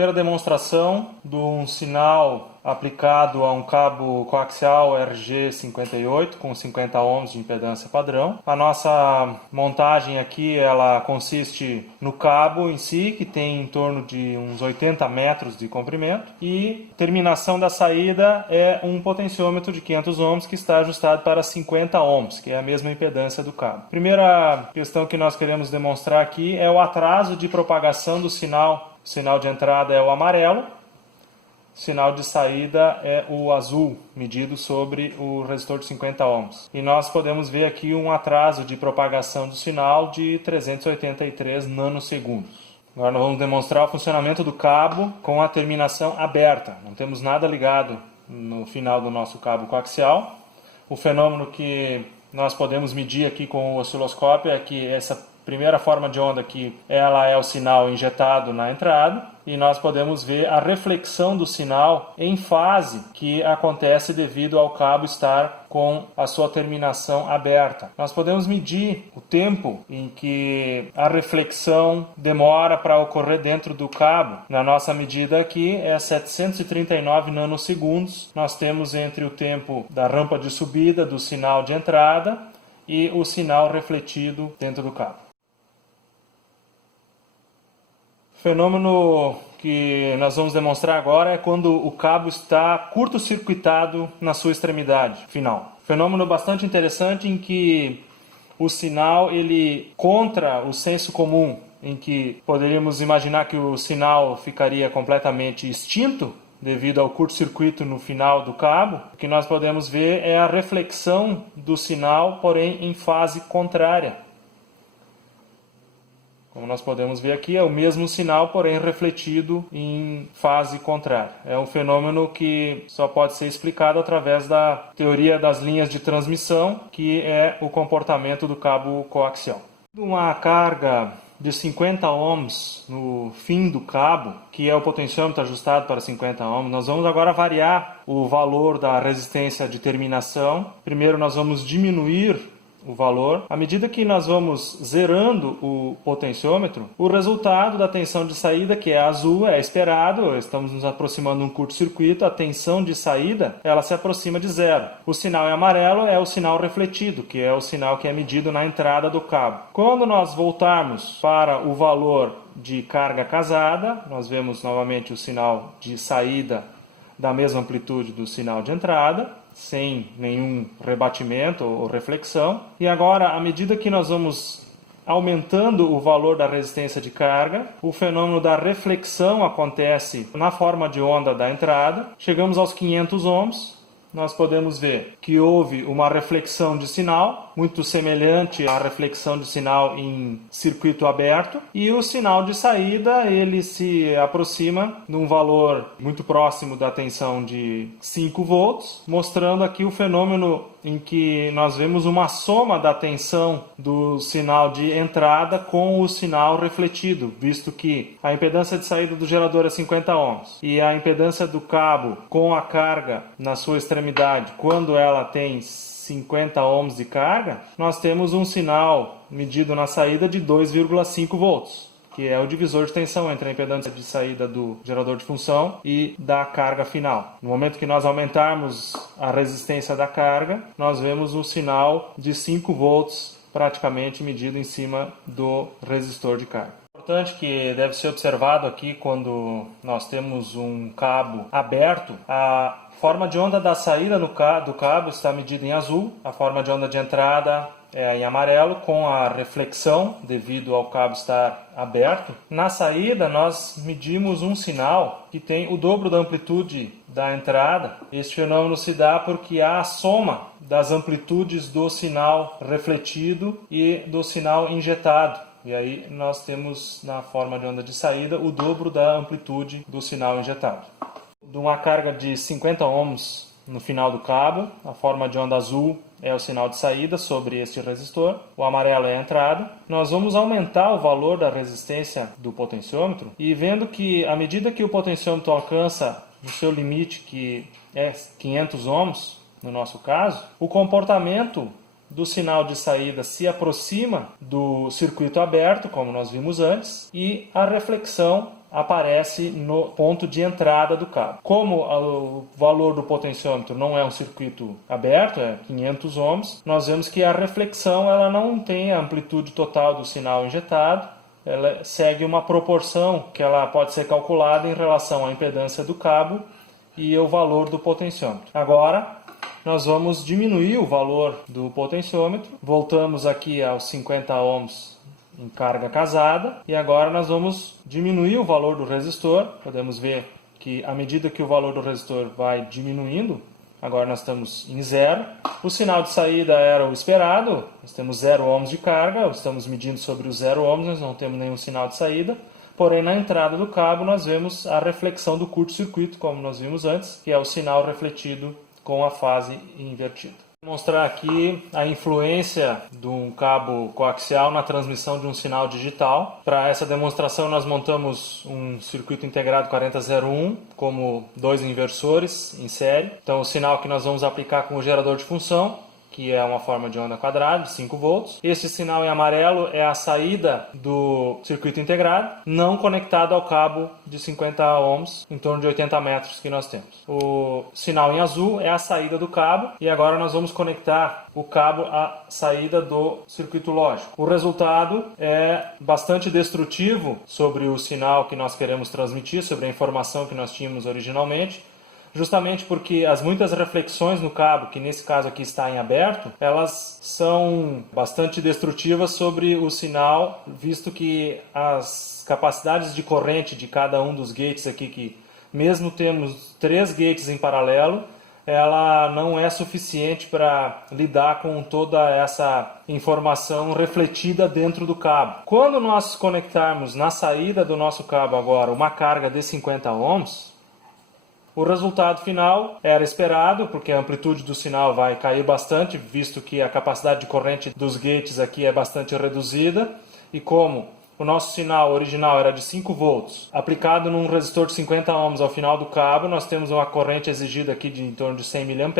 primeira demonstração de um sinal aplicado a um cabo coaxial RG58 com 50 ohms de impedância padrão. A nossa montagem aqui ela consiste no cabo em si, que tem em torno de uns 80 metros de comprimento, e terminação da saída é um potenciômetro de 500 ohms que está ajustado para 50 ohms, que é a mesma impedância do cabo. Primeira questão que nós queremos demonstrar aqui é o atraso de propagação do sinal. O sinal de entrada é o amarelo, sinal de saída é o azul, medido sobre o resistor de 50 ohms. E nós podemos ver aqui um atraso de propagação do sinal de 383 nanosegundos. Agora nós vamos demonstrar o funcionamento do cabo com a terminação aberta. Não temos nada ligado no final do nosso cabo coaxial. O fenômeno que nós podemos medir aqui com o osciloscópio é que essa primeira forma de onda aqui, ela é o sinal injetado na entrada, e nós podemos ver a reflexão do sinal em fase que acontece devido ao cabo estar com a sua terminação aberta. Nós podemos medir o tempo em que a reflexão demora para ocorrer dentro do cabo. Na nossa medida aqui é 739 nanosegundos. Nós temos entre o tempo da rampa de subida do sinal de entrada e o sinal refletido dentro do cabo. O fenômeno que nós vamos demonstrar agora é quando o cabo está curto-circuitado na sua extremidade final. Fenômeno bastante interessante em que o sinal ele contra o senso comum, em que poderíamos imaginar que o sinal ficaria completamente extinto devido ao curto-circuito no final do cabo. O que nós podemos ver é a reflexão do sinal, porém em fase contrária. Como nós podemos ver aqui, é o mesmo sinal, porém refletido em fase contrária. É um fenômeno que só pode ser explicado através da teoria das linhas de transmissão, que é o comportamento do cabo coaxial. Uma carga de 50 ohms no fim do cabo, que é o potenciômetro ajustado para 50 ohms, nós vamos agora variar o valor da resistência de terminação. Primeiro nós vamos diminuir o valor. À medida que nós vamos zerando o potenciômetro, o resultado da tensão de saída, que é azul, é esperado. Estamos nos aproximando de um curto-circuito, a tensão de saída ela se aproxima de zero. O sinal em amarelo é o sinal refletido, que é o sinal que é medido na entrada do cabo. Quando nós voltarmos para o valor de carga casada, nós vemos novamente o sinal de saída da mesma amplitude do sinal de entrada, sem nenhum rebatimento ou reflexão. E agora, à medida que nós vamos aumentando o valor da resistência de carga, o fenômeno da reflexão acontece na forma de onda da entrada. Chegamos aos 500 ohms. Nós podemos ver que houve uma reflexão de sinal, muito semelhante à reflexão de sinal em circuito aberto, e o sinal de saída ele se aproxima de um valor muito próximo da tensão de 5 volts, mostrando aqui o fenômeno em que nós vemos uma soma da tensão do sinal de entrada com o sinal refletido, visto que a impedância de saída do gerador é 50 ohms e a impedância do cabo com a carga na sua extremidade, quando ela tem 50 ohms de carga, nós temos um sinal medido na saída de 2,5 volts, que é o divisor de tensão entre a impedância de saída do gerador de função e da carga final. No momento que nós aumentarmos a resistência da carga, nós vemos um sinal de 5 volts praticamente medido em cima do resistor de carga. Importante que deve ser observado aqui quando nós temos um cabo aberto, a forma de onda da saída do cabo está medida em azul, a forma de onda de entrada é em amarelo, com a reflexão devido ao cabo estar aberto. Na saída nós medimos um sinal que tem o dobro da amplitude da entrada. Este fenômeno se dá porque há a soma das amplitudes do sinal refletido e do sinal injetado. E aí nós temos na forma de onda de saída o dobro da amplitude do sinal injetado. De uma carga de 50 ohms no final do cabo, a forma de onda azul é o sinal de saída sobre este resistor, o amarelo é a entrada. Nós vamos aumentar o valor da resistência do potenciômetro e vendo que à medida que o potenciômetro alcança o seu limite, que é 500 ohms no nosso caso, o comportamento do sinal de saída se aproxima do circuito aberto, como nós vimos antes, e a reflexão aparece no ponto de entrada do cabo. Como o valor do potenciômetro não é um circuito aberto, é 500 ohms, nós vemos que a reflexão ela não tem a amplitude total do sinal injetado, ela segue uma proporção que ela pode ser calculada em relação à impedância do cabo e o valor do potenciômetro. Agora, nós vamos diminuir o valor do potenciômetro, voltamos aqui aos 50 ohms em carga casada, e agora nós vamos diminuir o valor do resistor. Podemos ver que à medida que o valor do resistor vai diminuindo, agora nós estamos em zero. O sinal de saída era o esperado, nós temos 0 ohms de carga, estamos medindo sobre os 0 ohms, nós não temos nenhum sinal de saída. Porém, na entrada do cabo nós vemos a reflexão do curto-circuito, como nós vimos antes, que é o sinal refletido com a fase invertida. Vou mostrar aqui a influência de um cabo coaxial na transmissão de um sinal digital. Para essa demonstração nós montamos um circuito integrado 4001 como 2 inversores em série. Então o sinal que nós vamos aplicar com o gerador de função, que é uma forma de onda quadrada de 5 volts. Este sinal em amarelo é a saída do circuito integrado, não conectado ao cabo de 50 ohms, em torno de 80 metros que nós temos. O sinal em azul é a saída do cabo, e agora nós vamos conectar o cabo à saída do circuito lógico. O resultado é bastante destrutivo sobre o sinal que nós queremos transmitir, sobre a informação que nós tínhamos originalmente, justamente porque as muitas reflexões no cabo, que nesse caso aqui está em aberto, elas são bastante destrutivas sobre o sinal, visto que as capacidades de corrente de cada um dos gates aqui, que mesmo temos 3 gates em paralelo, ela não é suficiente para lidar com toda essa informação refletida dentro do cabo. Quando nós conectarmos na saída do nosso cabo agora uma carga de 50 ohms, o resultado final era esperado, porque a amplitude do sinal vai cair bastante, visto que a capacidade de corrente dos gates aqui é bastante reduzida. E como o nosso sinal original era de 5 volts, aplicado num resistor de 50 ohms ao final do cabo, nós temos uma corrente exigida aqui de em torno de 100 mA,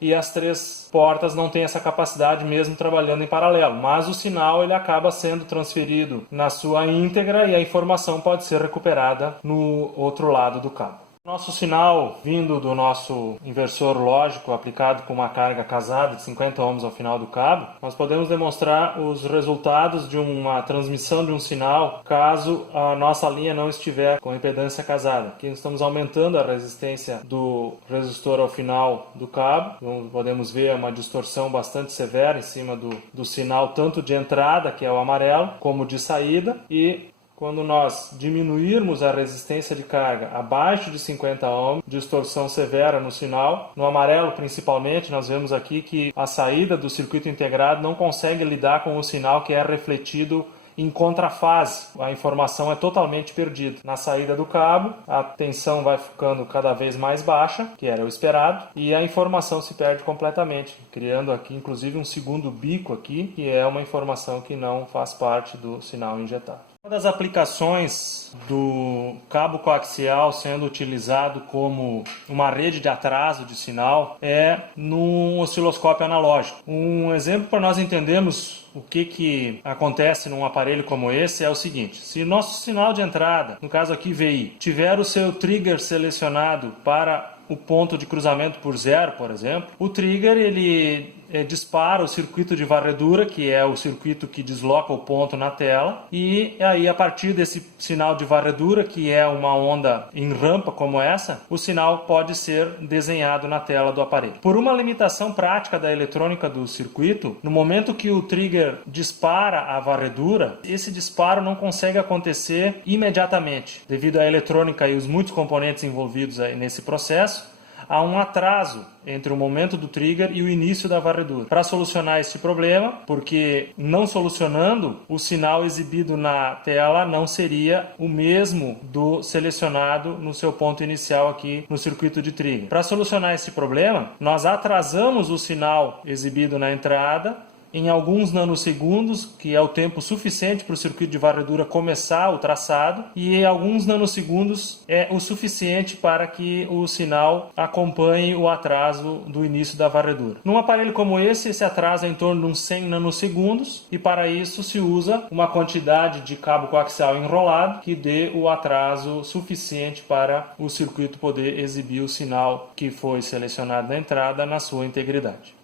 e as 3 portas não têm essa capacidade mesmo trabalhando em paralelo. Mas o sinal ele acaba sendo transferido na sua íntegra e a informação pode ser recuperada no outro lado do cabo. Nosso sinal vindo do nosso inversor lógico aplicado com uma carga casada de 50 ohms ao final do cabo, nós podemos demonstrar os resultados de uma transmissão de um sinal caso a nossa linha não estiver com impedância casada. Aqui estamos aumentando a resistência do resistor ao final do cabo. Então, podemos ver uma distorção bastante severa em cima do sinal, tanto de entrada, que é o amarelo, como de saída, e quando nós diminuirmos a resistência de carga abaixo de 50 ohms, distorção severa no sinal. No amarelo, principalmente, nós vemos aqui que a saída do circuito integrado não consegue lidar com o sinal que é refletido em contrafase. A informação é totalmente perdida. Na saída do cabo, a tensão vai ficando cada vez mais baixa, que era o esperado, e a informação se perde completamente, criando aqui inclusive um segundo bico aqui, que é uma informação que não faz parte do sinal injetado. Uma das aplicações do cabo coaxial sendo utilizado como uma rede de atraso de sinal é num osciloscópio analógico. Um exemplo para nós entendermos o que acontece num aparelho como esse é o seguinte: se nosso sinal de entrada, no caso aqui VI, tiver o seu trigger selecionado para o ponto de cruzamento por 0, por exemplo, o trigger ele dispara o circuito de varredura, que é o circuito que desloca o ponto na tela, e aí a partir desse sinal de varredura, que é uma onda em rampa como essa, o sinal pode ser desenhado na tela do aparelho. Por uma limitação prática da eletrônica do circuito, no momento que o trigger dispara a varredura, esse disparo não consegue acontecer imediatamente, devido à eletrônica e os muitos componentes envolvidos aí nesse processo. Há um atraso entre o momento do trigger e o início da varredura. Para solucionar esse problema, porque não solucionando, o sinal exibido na tela não seria o mesmo do selecionado no seu ponto inicial aqui no circuito de trigger. Para solucionar esse problema, nós atrasamos o sinal exibido na entrada em alguns nanosegundos, que é o tempo suficiente para o circuito de varredura começar o traçado, e em alguns nanosegundos é o suficiente para que o sinal acompanhe o atraso do início da varredura. Num aparelho como esse atraso é em torno de uns 100 nanosegundos, e para isso se usa uma quantidade de cabo coaxial enrolado que dê o atraso suficiente para o circuito poder exibir o sinal que foi selecionado na entrada na sua integridade.